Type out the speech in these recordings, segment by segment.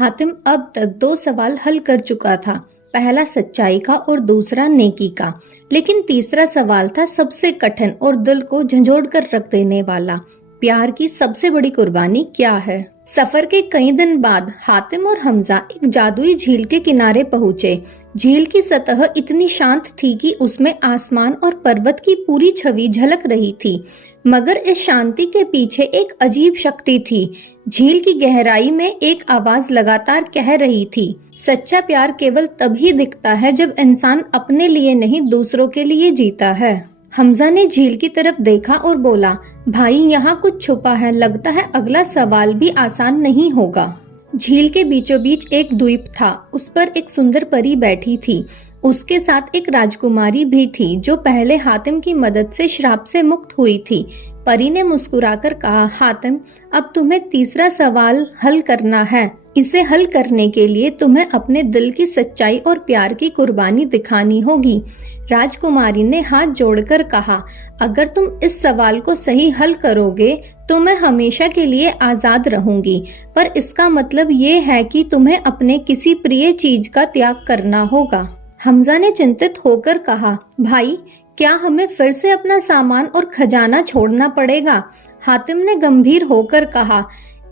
हातिम अब तक 2 सवाल हल कर चुका था, पहला सच्चाई का और दूसरा नेकी का। लेकिन तीसरा सवाल था सबसे कठिन और दिल को झंझोड़ कर रख देने वाला, प्यार की सबसे बड़ी कुर्बानी क्या है। सफर के कई दिन बाद हातिम और हमजा एक जादुई झील के किनारे पहुंचे। झील की सतह इतनी शांत थी कि उसमें आसमान और पर्वत की पूरी छवि झलक रही थी, मगर इस शांति के पीछे एक अजीब शक्ति थी। झील की गहराई में एक आवाज लगातार कह रही थी, सच्चा प्यार केवल तभी दिखता है जब इंसान अपने लिए नहीं दूसरों के लिए जीता है। हमजा ने झील की तरफ देखा और बोला, भाई यहाँ कुछ छुपा है, लगता है अगला सवाल भी आसान नहीं होगा। झील के बीचों बीच एक द्वीप था, उस पर एक सुंदर परी बैठी थी। उसके साथ एक राजकुमारी भी थी जो पहले हातिम की मदद से श्राप से मुक्त हुई थी। परी ने मुस्कुराकर कहा, हातिम अब तुम्हें तीसरा सवाल हल करना है। इसे हल करने के लिए तुम्हें अपने दिल की सच्चाई और प्यार की कुर्बानी दिखानी होगी। राजकुमारी ने हाथ जोड़कर कहा, अगर तुम इस सवाल को सही हल करोगे तो मैं हमेशा के लिए आजाद रहूंगी, पर इसका मतलब ये है कि तुम्हें अपने किसी प्रिय चीज का त्याग करना होगा। हमजा ने चिंतित होकर कहा, भाई क्या हमें फिर से अपना सामान और खजाना छोड़ना पड़ेगा? हातिम ने गंभीर होकर कहा,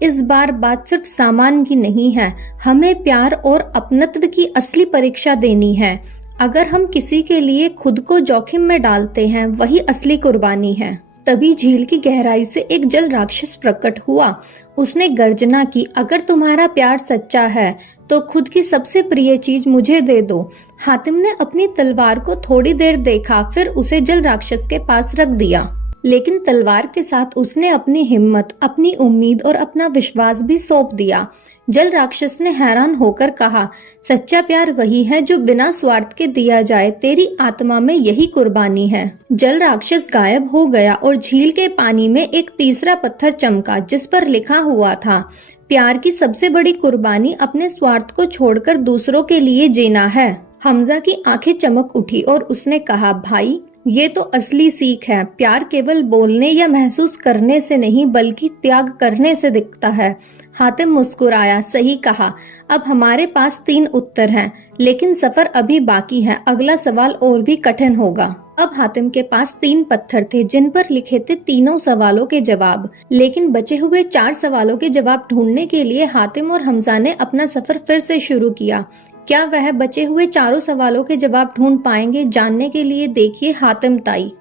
इस बार बात सिर्फ सामान की नहीं है, हमें प्यार और अपनत्व की असली परीक्षा देनी है। अगर हम किसी के लिए खुद को जोखिम में डालते हैं, वही असली कुर्बानी है। तभी झील की गहराई से एक जल राक्षस प्रकट हुआ। उसने गर्जना की, अगर तुम्हारा प्यार सच्चा है तो खुद की सबसे प्रिय चीज मुझे दे दो। हातिम ने अपनी तलवार को थोड़ी देर देखा, फिर उसे जल राक्षस के पास रख दिया। लेकिन तलवार के साथ उसने अपनी हिम्मत, अपनी उम्मीद और अपना विश्वास भी सौंप दिया। जल राक्षस ने हैरान होकर कहा, सच्चा प्यार वही है जो बिना स्वार्थ के दिया जाए, तेरी आत्मा में यही कुर्बानी है। जल राक्षस गायब हो गया और झील के पानी में एक तीसरा पत्थर चमका, जिस पर लिखा हुआ था, प्यार की सबसे बड़ी कुर्बानी अपने स्वार्थ को छोड़कर दूसरों के लिए जीना है। हमजा की आंखें चमक उठी और उसने कहा, भाई ये तो असली सीख है। प्यार केवल बोलने या महसूस करने से नहीं, बल्कि त्याग करने से दिखता है। हातिम मुस्कुराया, सही कहा। अब हमारे पास 3 उत्तर हैं, लेकिन सफर अभी बाकी है। अगला सवाल और भी कठिन होगा। अब हातिम के पास 3 पत्थर थे जिन पर लिखे थे तीनों सवालों के जवाब। लेकिन बचे हुए 4 सवालों के जवाब ढूंढने के लिए हातिम और हमजा ने अपना सफर फिर से शुरू किया। क्या वह बचे हुए चारों सवालों के जवाब ढूंढ पाएंगे? जानने के लिए देखिए हातिम ताई।